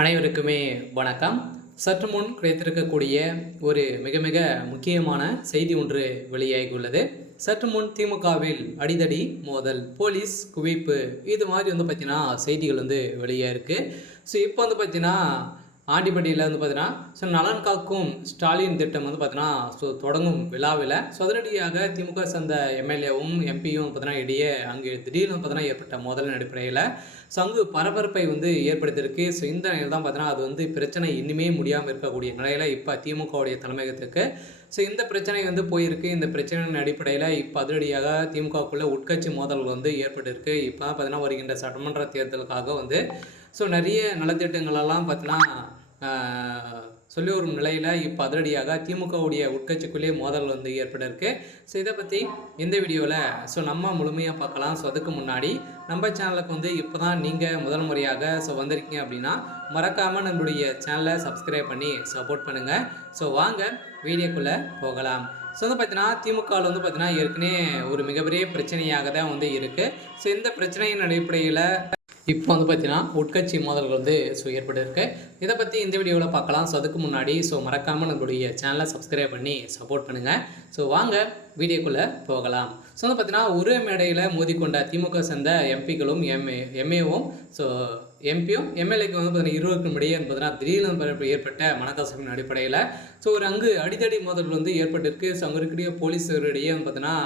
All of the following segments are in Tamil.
அனைவருக்குமே வணக்கம். சற்று முன் கிடைத்திருக்கக்கூடிய ஒரு மிக மிக முக்கியமான செய்தி ஒன்று வெளியாகியுள்ளது. சற்று முன் திமுகவில் அடிதடி மோதல், போலீஸ் குவிப்பு, இது மாதிரி பார்த்தீங்கன்னா செய்திகள் வெளியாயிருக்கு. ஸோ இப்போ பார்த்தீங்கன்னா ஆண்டிப்பட்டியில் பார்த்தீங்கன்னா நலன் காக்கும் ஸ்டாலின் திட்டம் பார்த்தீங்கன்னா தொடங்கும் விழாவில் அதிரடியாக திமுக சேர்ந்த எம்எல்ஏவும் எம்பியும் பார்த்தீங்கன்னா இடையே அங்கே திடீர்னு பார்த்தீங்கன்னா ஏற்பட்ட மோதலின் அடிப்படையில் அங்கு பரபரப்பை ஏற்படுத்தியிருக்கு. ஸோ இந்த நிலையில் தான் பார்த்தீங்கன்னா அது பிரச்சனை இன்னுமே முடியாமல் இருக்கக்கூடிய நிலையில் இப்போ திமுகவுடைய தலைமையகத்துக்கு இந்த பிரச்சனை போயிருக்கு. இந்த பிரச்சனையின் அடிப்படையில் இப்போ அதிரடியாக திமுகவுக்குள்ளே உட்கட்சி மோதல்கள் ஏற்பட்டிருக்கு. இப்போ தான் பார்த்தீங்கன்னா வருகின்ற சட்டமன்ற தேர்தலுக்காக நிறைய நலத்திட்டங்களெல்லாம் பார்த்தீங்கன்னா சொல்லி வரும் நிலையில் இப்போ அதிரடியாக திமுகவுடைய உட்கட்சிக்குள்ளேயே மோதல் ஏற்பட்டிருக்கு. ஸோ இதை பற்றி இந்த வீடியோவில் நம்ம முழுமையாக பார்க்கலாம். ஸோ அதுக்கு முன்னாடி நம்ம சேனலுக்கு இப்போ தான் நீங்கள் முதல் முறையாக வந்திருக்கீங்க அப்படின்னா மறக்காமல் நம்மளுடைய சேனலை சப்ஸ்கிரைப் பண்ணி சப்போர்ட் பண்ணுங்கள். ஸோ வாங்க வீடியோக்குள்ளே போகலாம். ஸோ பார்த்தீங்கன்னா திமுகவில் பார்த்தீங்கன்னா ஏற்கனவே ஒரு மிகப்பெரிய பிரச்சனையாக தான் இருக்குது. ஸோ இந்த பிரச்சனையின் அடிப்படையில் இப்போ பார்த்தீங்கன்னா உட்கட்சி மோதல்கள் ஏற்பட்டிருக்கு. இதை பற்றி இந்த வீடியோவில் பார்க்கலாம். ஸோ அதுக்கு முன்னாடி மறக்காமல் நம்மளுடைய சேனலை சப்ஸ்கிரைப் பண்ணி சப்போர்ட் பண்ணுங்கள். ஸோ வாங்க வீடியோக்குள்ளே போகலாம். ஸோ பார்த்தீங்கன்னா ஒரே மேடையில் மோதிக்கொண்ட திமுக சேர்ந்த எம்பிக்களும் எம்ஏவும் எம்பியும் எம்எல்ஏக்கு பார்த்தீங்கன்னா இருவருக்கும் இடையே பார்த்தீங்கன்னா திடீர்னு ஏற்பட்ட மனக்கசப்பின் அடிப்படையில் ஒரு அங்கு அடிதடி மோதல் ஏற்பட்டிருக்கு. ஸோ அங்கே இருக்கக்கூடிய போலீஸரிடையே பார்த்தீங்கன்னா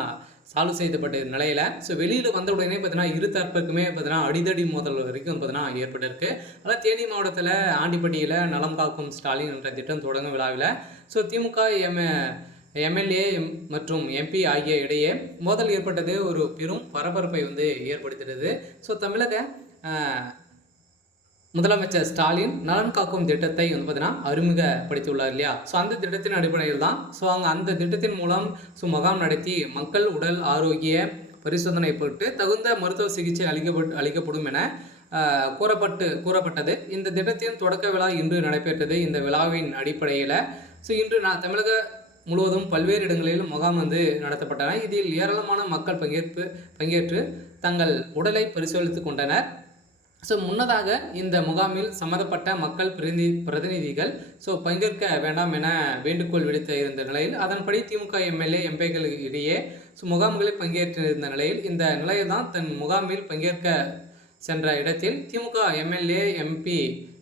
சால்வ் செய்யப்பட்ட நிலையில் வெளியில் வந்த உடனே பார்த்தீங்கன்னா இரு தரப்புக்குமே பார்த்தீங்கன்னா அடிதடி மோதல் வரைக்கும் பார்த்தீங்கன்னா ஏற்பட்டிருக்கு. அதாவது தேனி மாவட்டத்தில் ஆண்டிப்பட்டியில் நலம் காக்கும் ஸ்டாலின் என்ற திட்டம் தொடங்கும் விழாவில் திமுக எம்எல்ஏ மற்றும் எம்பி ஆகிய இடையே மோதல் ஏற்பட்டது ஒரு பெரும் பரபரப்பை ஏற்படுத்துகிறது. தமிழக முதலமைச்சர் ஸ்டாலின் நலன் காக்கும் திட்டத்தை பார்த்தீங்கன்னா அறிமுகப்படுத்தியுள்ளார் இல்லையா. அந்த திட்டத்தின் அடிப்படையில் தான் அந்த திட்டத்தின் மூலம் முகாம் நடத்தி மக்கள் உடல் ஆரோக்கிய பரிசோதனை போட்டு தகுந்த மருத்துவ சிகிச்சை அளிக்கப்படும் என கூறப்பட்டது. இந்த திட்டத்தின் தொடக்க விழா இன்று நடைபெற்றது. இந்த விழாவின் அடிப்படையில் இன்று தமிழக முழுவதும் பல்வேறு இடங்களில் முகாம் நடத்தப்பட்டன. இதில் ஏராளமான மக்கள் பங்கேற்று தங்கள் உடலை பரிசோதித்து கொண்டனர். முன்னதாக இந்த முகாமில் சம்மந்தப்பட்ட மக்கள் பிரதிநிதிகள் பங்கேற்க வேண்டாம் என வேண்டுகோள் விடுத்த இருந்த நிலையில் அதன்படி திமுக எம்எல்ஏ எம்பிக்கள் இடையே முகாம்களில் பங்கேற்றிருந்த நிலையில் இந்த நிலையில் தான் தன் முகாமில் பங்கேற்க சென்ற இடத்தில் திமுக எம்எல்ஏ எம்பி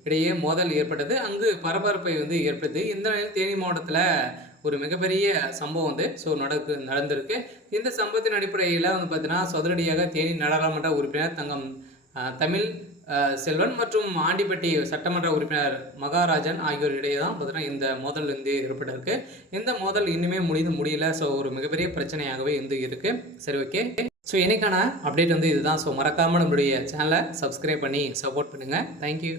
இடையே மோதல் ஏற்பட்டது. அங்கு பரபரப்பை ஏற்பட்டது. இந்த நிலையில் தேனி மாவட்டத்தில் ஒரு மிகப்பெரிய சம்பவம் நடந்திருக்கு. இந்த சம்பவத்தின் அடிப்படையில் பார்த்தீங்கன்னா அதிரடியாக தேனி நாடாளுமன்ற உறுப்பினர் தங்கம் தமிழ் செல்வன் மற்றும் ஆண்டிப்பட்டி சட்டமன்ற உறுப்பினர் மகாராஜன் ஆகியோரிடையே தான் பார்த்தீங்கன்னா இந்த மோதல் ஏற்பட்டிருக்கு. இந்த மோதல் இன்னுமே முடியல. ஒரு மிகப்பெரிய பிரச்சனையாகவே இருக்குது. சரி, ஓகே. இன்னைக்கான அப்டேட் இதுதான். மறக்காமல் நம்மளுடைய சேனலை சப்ஸ்கிரைப் பண்ணி சப்போர்ட் பண்ணுங்கள். தேங்க்யூ.